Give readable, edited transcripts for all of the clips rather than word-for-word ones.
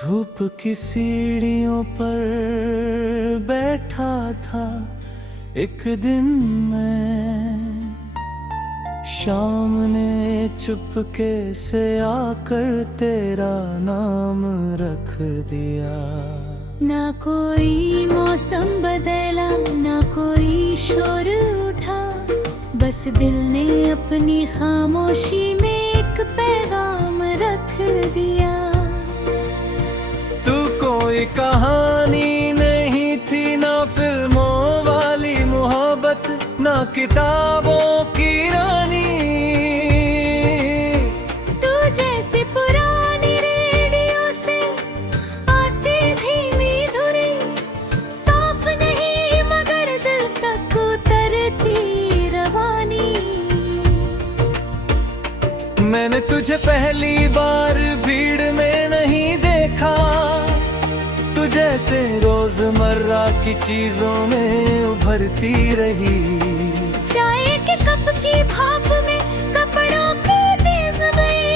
धूप की सीढ़ियों पर बैठा था एक दिन मैं, शाम ने चुपके से आकर तेरा नाम रख दिया। ना कोई मौसम बदला, ना कोई शोर उठा, बस दिल ने अपनी खामोशी में एक पैगाम रख दिया। तू कोई कहानी नहीं थी, ना फिल्मों वाली मोहब्बत, ना किताबों की रानी। तू जैसे पुरानी रेडियो से आती धीमी धुरी, साफ नहीं मगर दिल तक उतरती रवानी। मैंने तुझे पहली बार भीड़ में नहीं देखा, तू जैसे रोजमर्रा की चीजों में उभरती रही। चाय के कप की भाप में कपड़ों की तेज बई,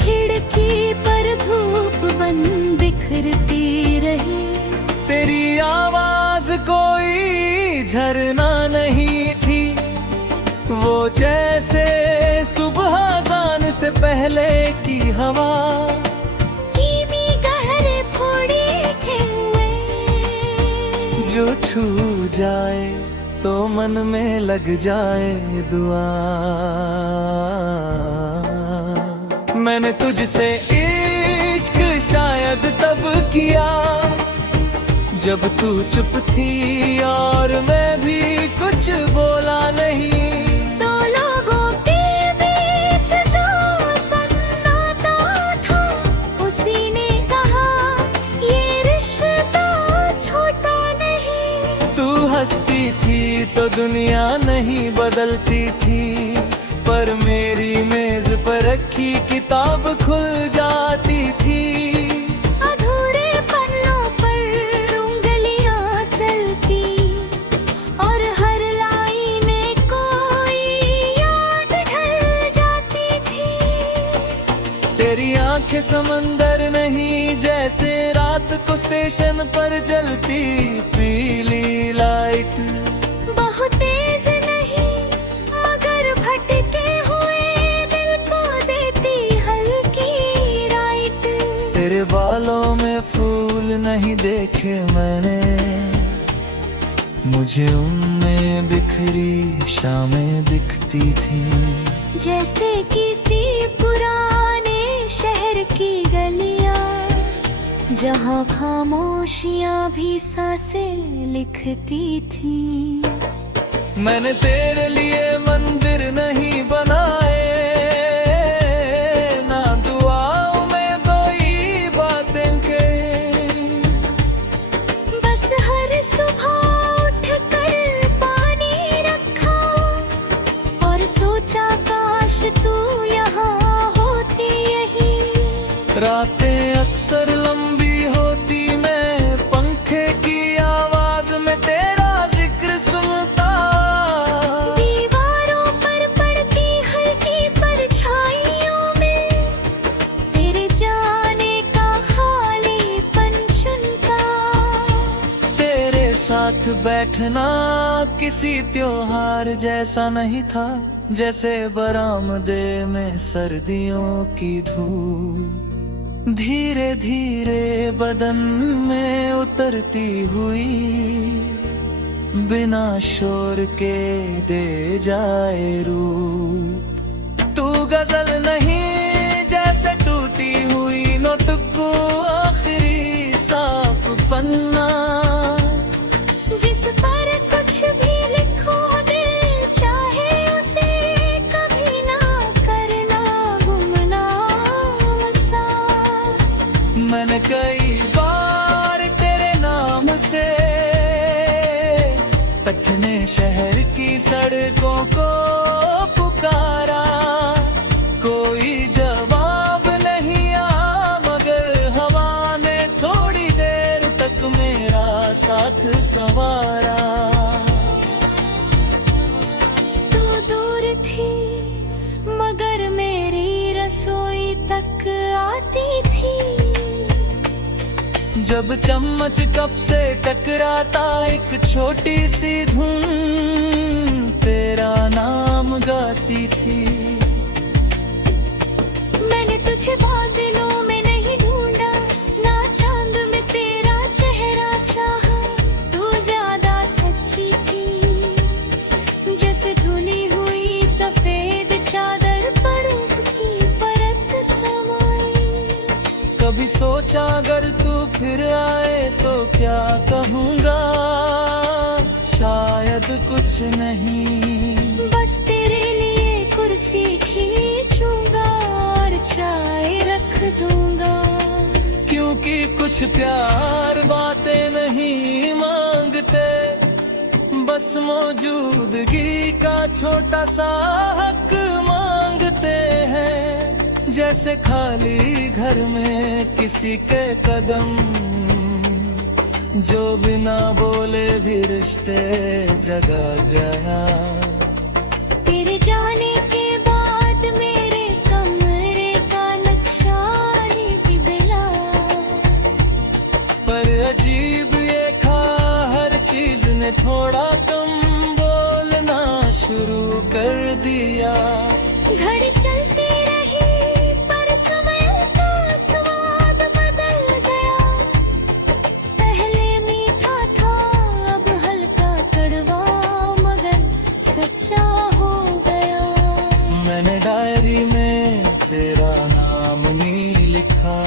खिड़की पर धूप बन बिखरती रही। तेरी आवाज कोई झरना नहीं थी, वो जैसे सुबह अज़ान से पहले की हवा। धीमी गहरे फोड़ी खेले, जो छू जाए तो मन में लग जाए दुआ। मैंने तुझसे इश्क शायद तब किया जब तू चुप थी और मैं भी कुछ बोला नहीं। दो लोगों के बीच जो सन्नाटा था, उसी ने कहा ये रिश्ता छोटा नहीं। तू हंसती थी तो दुनिया नहीं बदलती थी, पर मेरी मेज पर रखी किताब खुल जाती थी। अधूरे पन्नों पर उंगलियां चलती, और हर लाइन में कोई याद ढल जाती थी। तेरी आंखें समंदर नहीं, जैसे रात को स्टेशन पर जलती पीली लाइट। बहुत तेज नहीं मगर भटके हुए दिल को देती हल्की राइट। तेरे बालों में फूल नहीं देखे मैंने, मुझे उनमें बिखरी शामें दिखती थी। जैसे किसी पुराने शहर की गलियां, जहाँ खामोशियाँ भी सांसें लिखती थी। मैंने तेरे लिए मंदिर नहीं बनाए, ना दुआओं में कोई बातें के। बस हर सुबह उठकर पानी रखा, और सोचा काश तू यहाँ होती यही। रातें अक्सर लंबी होती, मैं पंखे की आवाज में तेरा जिक्र सुनता। दीवारों पर पड़ती हल्की परछाइयों में तेरे जाने का खालीपन चुनता। तेरे साथ बैठना किसी त्योहार जैसा नहीं था, जैसे बरामदे में सर्दियों की धूप धीरे धीरे बदन में उतरती हुई, बिना शोर के दे जाए रूप। तू गजल नहीं, जैसे टूटी हुई नोटबुक, आखिरी साफ पन्ना जिस पर कुछ भी लिखो दिल चाहे उसे कभी ना करना गुमनाम सा। मैंने कई बार तेरे नाम से पटने शहर की सड़कों को पुकारा, कोई जवाब नहीं आया मगर हवा ने थोड़ी देर तक मेरा साथ संवारा। तू दूर थी मगर मेरी रसोई तक आती थी। जब चम्मच कप से टकराता एक छोटी सी धुन तेरा नाम गाती थी। मैंने तुझे बादलों में नहीं ढूंढा, ना चांद में तेरा चेहरा चाहा। तू ज्यादा सच्ची थी, जैसे धुली हुई सफेद चादर पर की परत समाई। कभी सोचा अगर तू फिर आए तो क्या कहूँगा, शायद कुछ नहीं। बस तेरे लिए कुर्सी खींचूंगा और चाय रख दूंगा। क्योंकि कुछ प्यार बातें नहीं मांगते, बस मौजूदगी का छोटा सा हक मांगते हैं। जैसे खाली घर में किसी के कदम, जो बिना बोले भी रिश्ते जगा गया। तेरे जाने के बाद मेरे कमरे का नक्शा भी बदला। पर अजीब ये था, हर चीज ने थोड़ा कम बोलना शुरू कर दिया। घड़ी चलती रही पर समय का स्वाद बदल गया। पहले मीठा था अब हल्का कड़वा, मगर सच्चा हो गया। मैंने डायरी में तेरा नाम नहीं लिखा,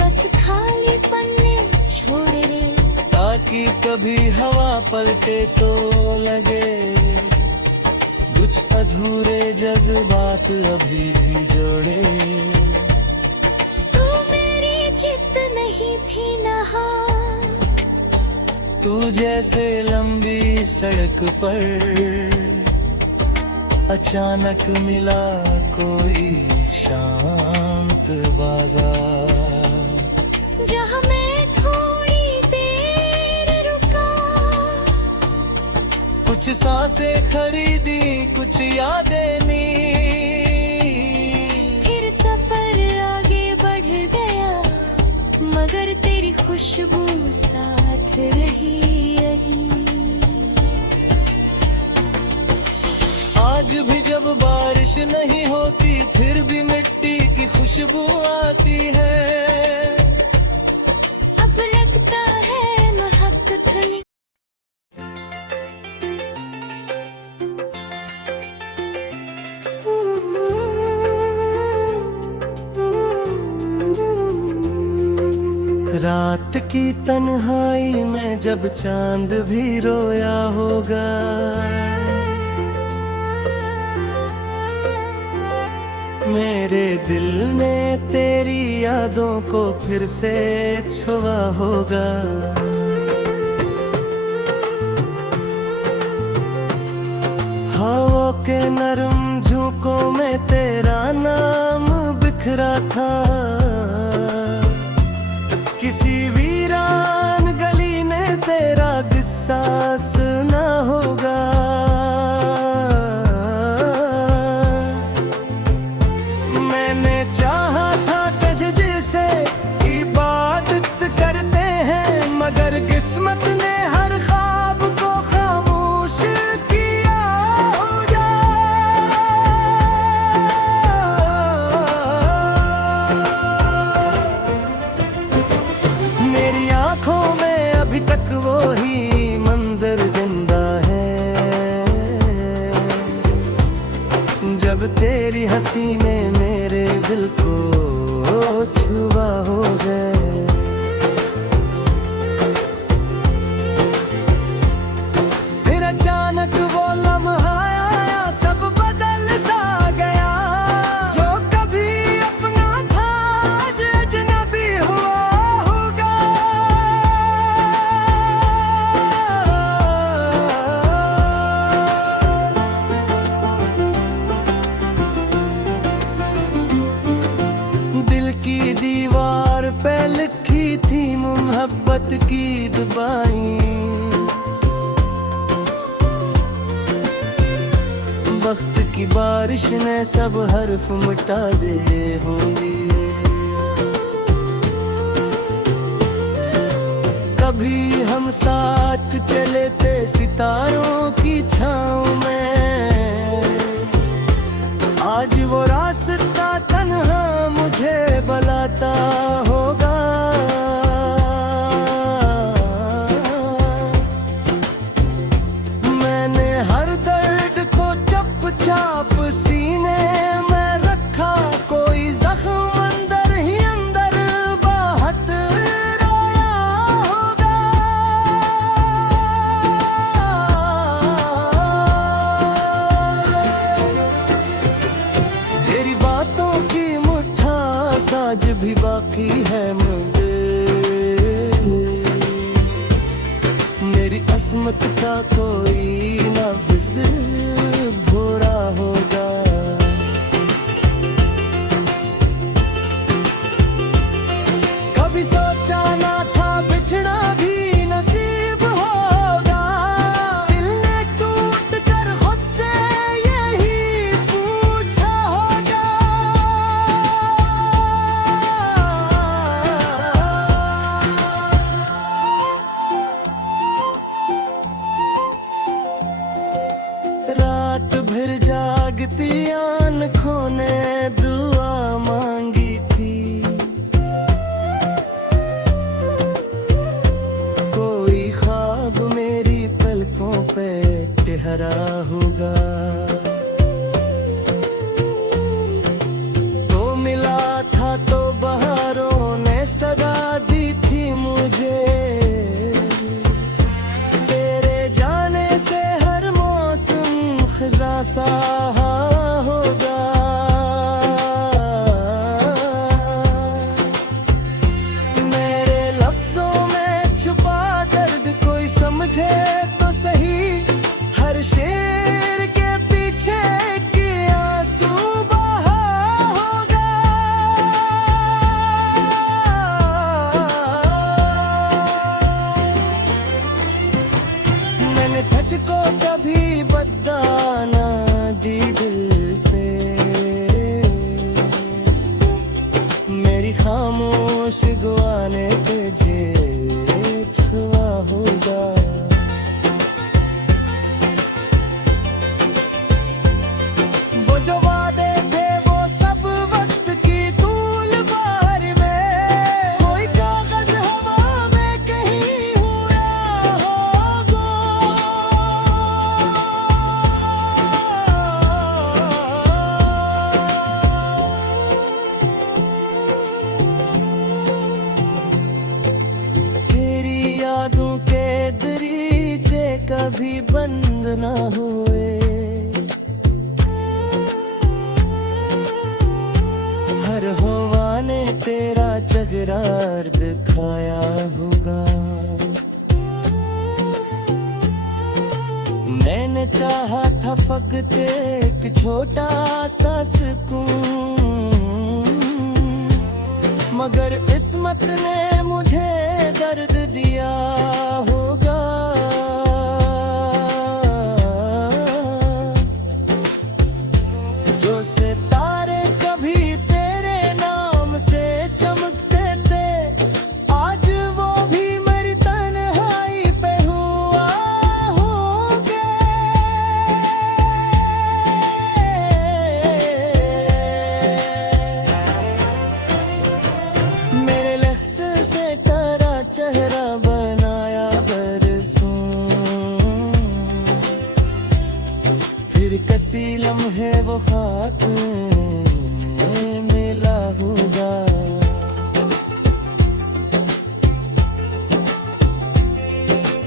बस खाली पन्ने छोड़ रे, ताकि कभी हवा पलटे तो लगे कुछ अधूरे जज्बात अभी भी जोड़े। तू मेरी जिद नहीं थी नहा, तू जैसे लंबी सड़क पर अचानक मिला कोई शांत बाजार। जहाँ मैं थोड़ी देर रुका, कुछ सांसें खरीदी, कुछ यादें ली। फिर सफर आगे बढ़ गया, मगर तेरी खुशबू साथ रही यही। आज भी जब बारिश नहीं होती, फिर भी मिट्टी की खुशबू आती है। अब लगता है मोहब्बत नहीं। रात की तन्हाई में जब चांद भी रोया होगा, मेरे दिल ने तेरी यादों को फिर से छुआ होगा। हवा के नरम झोंकों में तेरा नाम बिखरा था। किसी वीरान गली ने तेरा किस्सा सुना होगा। मैंने चाहा था तुझसे इबादत करते हैं, मगर किस्मत ने हर ख्वाब को खामोश किया होगा। मेरी आंखों में अभी तक वो ही मंजर जिंदा है, जब तेरी हंसी ने मेरे दिल को छुआ होगा। फिर अचानक वो लम्हा आया, सब बदल सा गया। जो कभी अपना था आज अजनबी हुआ होगा। दिल की दीवार पे लिखी थी मोहब्बत की दुआएं। वक्त की बारिश ने सब हर्फ मिटा दे होंगे। हम साथ चले थे सितारों की छाँव में, आज वो रास्ता तन्हा मुझे बुलाता होगा। मैंने हर दर्द को चुपचाप सीने में रखा, कोई जख्म अंदर ही अंदर बाहट रोया होगा। तेरी बातों की मुट्ठास आज भी बाकी है मुझे, मेरी अस्मत का कोई लफ्ज़ भोरा होगा। कभी सोचा ना था बिछड़ा भी नसीब होगा, दिल ने टूट कर खुद से यही पूछा होगा। रात भर जागती आँखों ने दुआ मांगी थी, कोई ख्वाब मेरी पलकों पे ठहरा होगा। तो मिला था तो बहारों ने सदा दी थी मुझे, तेरे जाने से हर मौसम खिजा सा होगा। मेरे लफ्जों में छुपा दर्द कोई समझे तो सही, हर शेर के पीछे की आंसू बहा होगा। मैंने तुझको कभी बद्दा ना दी दिल से, मेरी खामोश दुआ ने तुझे छुआ होगा। वो जो वादे थे वो सब वक्त की धूल बार में, कोई कागज हवा में कहीं हुआ होगा। तेरी यादों के दरीचे कभी बंद ना हुए, हर हवा ने तेरा चेहरा दिखाया होगा। मैंने चाहा था फकत एक छोटा सा सुकून, मगर किस्मत ने मुझे दर्द दिया होगा। जो सितारे कभी तेरे नाम से चमकते थे, आज वो भी मेरी तन्हाई पे हुआ होंगे। मेरे लहज़े से तेरा चेहरा बनाया बरसों, फिर कसी लम्हे वो खाक मिला होगा।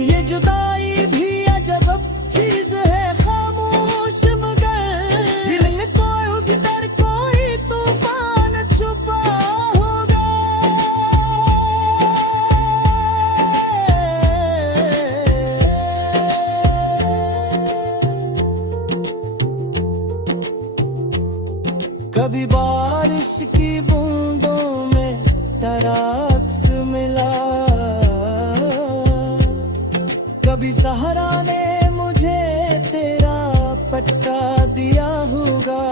ये जुदाई भी अजब चीज है खामोश, मगर दिल में कोई भीतर कोई तूफान छुपा होगा। कभी बारिश की बूंदों में तराक्स मिला, कभी सहारा ने मुझे तेरा पटका दिया होगा।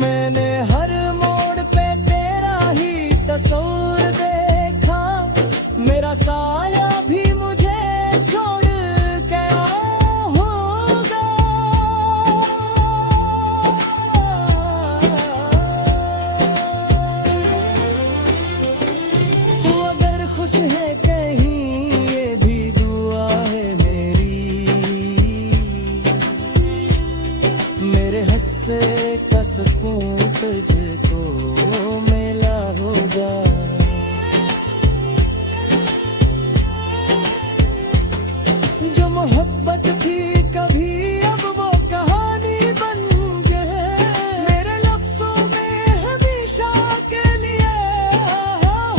मैंने हर मोड़ पे तेरा ही तस्वीर खुश है कहीं, ये भी दुआ है मेरी। मेरे हंसे का सुकून तुझको मिला होगा। जो मोहब्बत थी कभी अब वो कहानी बन गए, मेरे लफ्जों में हमेशा के लिए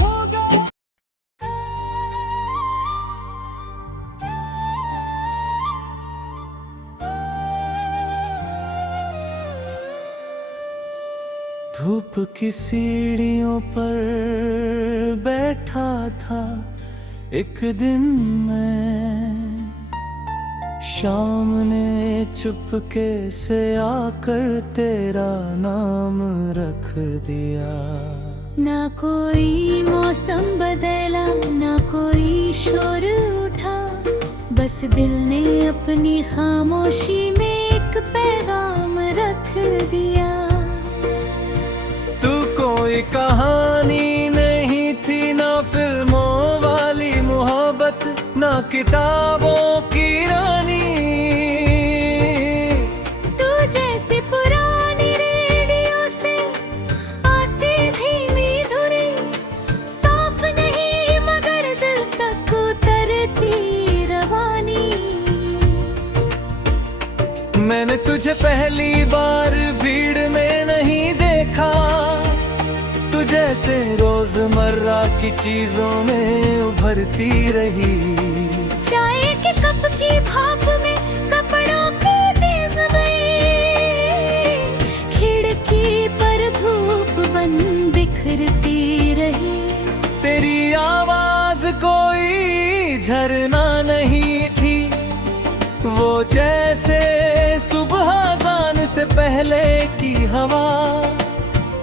होगा। धूप की सीढ़ियों पर बैठा था एक दिन मैं, शाम ने चुपके से आकर तेरा नाम रख दिया। ना कोई मौसम बदला, ना कोई शोर उठा, बस दिल ने अपनी खामोशी में एक पैगाम रख दिया। तू कोई कहानी नहीं थी, ना फिल्मों वाली मोहब्बत, ना किताबों की रानी। तू जैसे पुरानी रेडियो से आती धीमी धुरी, साफ नहीं मगर दिल तक उतरती रवानी। मैंने तुझे पहली बार भीड़ में नहीं देखा, तू जैसे रोजमर्रा की चीजों में उभरती रही। चाय के कप की भाप में कपड़ों की तेज मई, खिड़की पर धूप बन बिखरती रही। तेरी आवाज कोई झरना नहीं थी, वो जैसे सुबह अज़ान से पहले की हवा।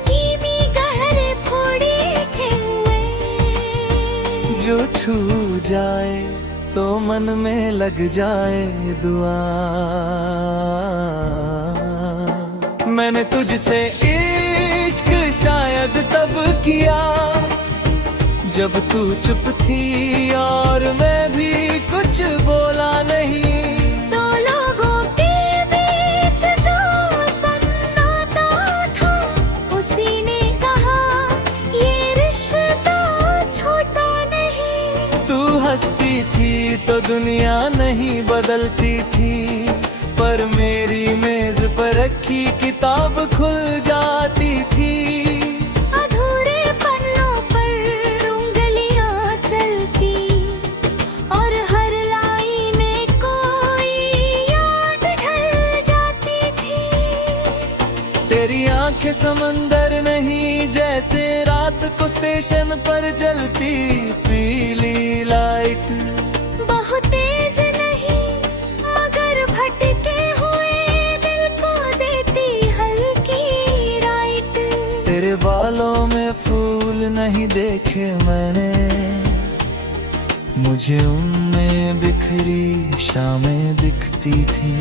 धीमी गहरे फोड़ी के हुए, जो छू जाए तो मन में लग जाए दुआ। मैंने तुझसे इश्क शायद तब किया जब तू चुप थी और मैं भी कुछ बोला नहीं। दो लोगों के बीच जो सन्नाटा था, उसी ने कहा ये रिश्ता छोटा नहीं। तू हंसती थी तो दुनिया नहीं बदलती थी, पर मेरी मेज पर रखी किताब खुल जाती थी। अधूरे पन्नों पर उंगलियां चलती, और हर लाइन में कोई याद ढल जाती थी। तेरी आंखें समंदर नहीं, जैसे रात को स्टेशन पर जलती पीली लाइट। बहुत तेज नहीं मगर भटके हुए दिल को देती हल्की राइट। तेरे बालों में फूल नहीं देखे मैंने, मुझे उनमें बिखरी शामें दिखती थी।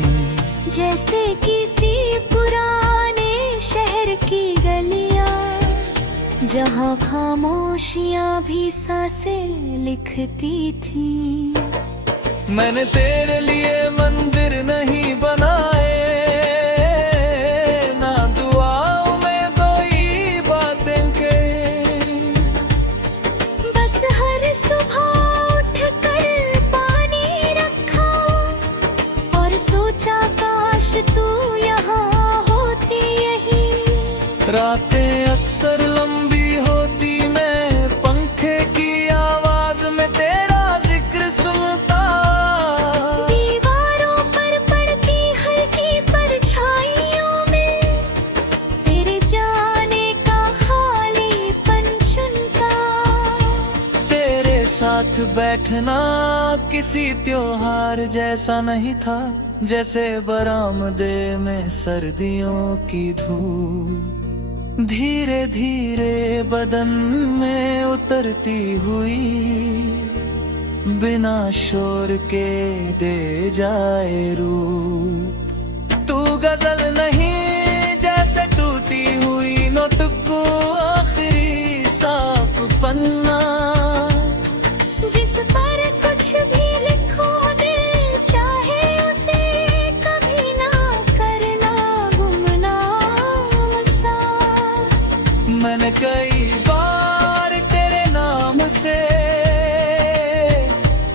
जैसे किसी पुराने शहर की गलियां, जहाँ खामोशियाँ भी सांसें लिखती थी। मैंने तेरे लिए मंदिर नहीं बनाए, ना दुआओं में कोई बातें के। बस हर सुबह उठकर पानी रखा, और सोचा काश तू यहाँ होती यही। रातें अक्सर लंबी होती, मैं पंखे की आवाज में तेरा जिक्र सुनता। दीवारों पर पड़ती हल्की परछाइयों में तेरे जाने का खालीपन चुनता। तेरे साथ बैठना किसी त्योहार जैसा नहीं था, जैसे बरामदे में सर्दियों की धूप धीरे धीरे बदन में उतरती हुई, बिना शोर के दे जाए रूप। तू गजल नहीं जैसे टूटी हुई नोटबुक, आखिरी साफ पन्ना।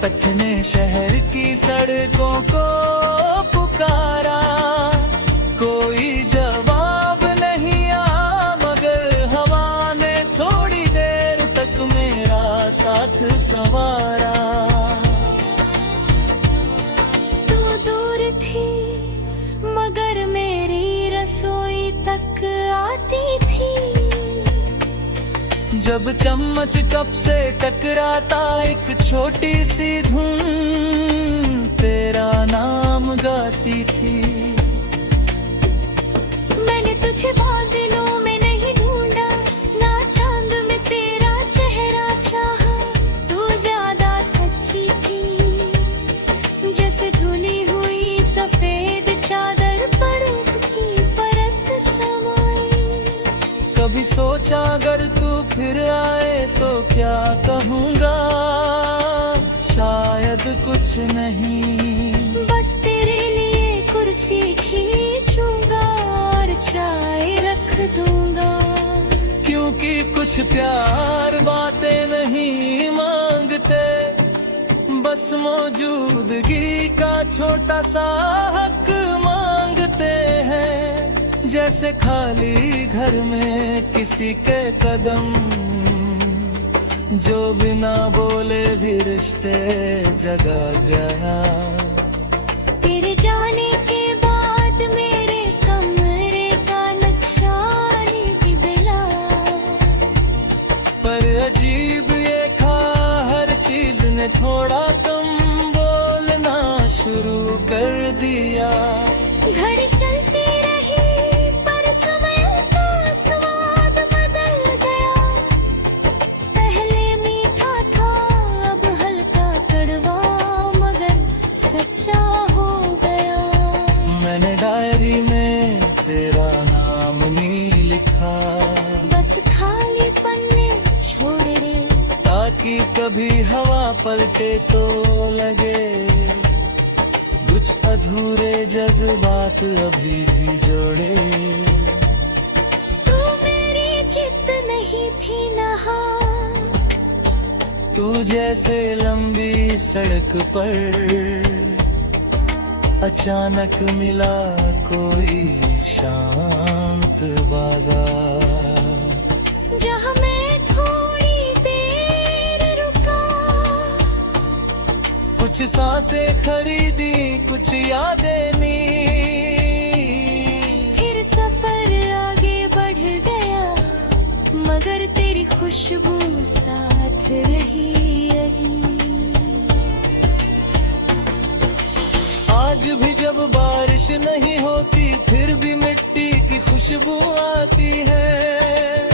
पथ ने शहर की सड़कों को पुकारा, कोई जवाब नहीं आया मगर हवा ने थोड़ी देर तक मेरा साथ संवारा। तू दूर थी मगर मेरी रसोई तक आती थी। जब चम्मच कप से टकराता एक छोटी सी धुन तेरा नाम गाती थी। मैंने तुझे बादलों में नहीं ढूंढा, ना चांद में तेरा चेहरा चाहा। तू ज्यादा सच्ची थी जैसे धुली हुई सफेद चादर पर की परत समाई। कभी सोचा अगर तू फिर आए तो क्या कहूँगा, शायद कुछ नहीं, बस तेरे लिए कुर्सी खींचूंगा और चाय रख दूंगा। क्योंकि कुछ प्यार बातें नहीं मांगते, बस मौजूदगी का छोटा सा हक मांगते हैं। जैसे खाली घर में किसी के कदम जो बिना बोले भी रिश्ते जगा गया। तेरे जाने के बाद मेरे कमरे का नक्शा भी बदला। पर अजीब ये था हर चीज ने थोड़ा कम बोलना शुरू कर दिया। घड़ी चलती रही पर समय का स्वाद बदल गया। पहले मीठा था अब हल्का कड़वा मगर सच्चा हो गया। मैंने डायरी में तेरा नाम नहीं लिखा, बस खाली पन्ने छोड़ रे, ताकि कभी हवा पलटे तो लगे कुछ अधूरे जज्बात अभी भी जोड़े। तू मेरी जिद नहीं थी नहा, तू जैसे लंबी सड़क पर अचानक मिला कोई शांत बाजार। जहाँ मैं थोड़ी देर रुका, कुछ सांसें खरीदी कुछ यादें नी, फिर सफर आगे बढ़ गया मगर तेरी खुशबू साथ रही यही। आज भी जब बारिश नहीं होती फिर भी मिट्टी की खुशबू आती है।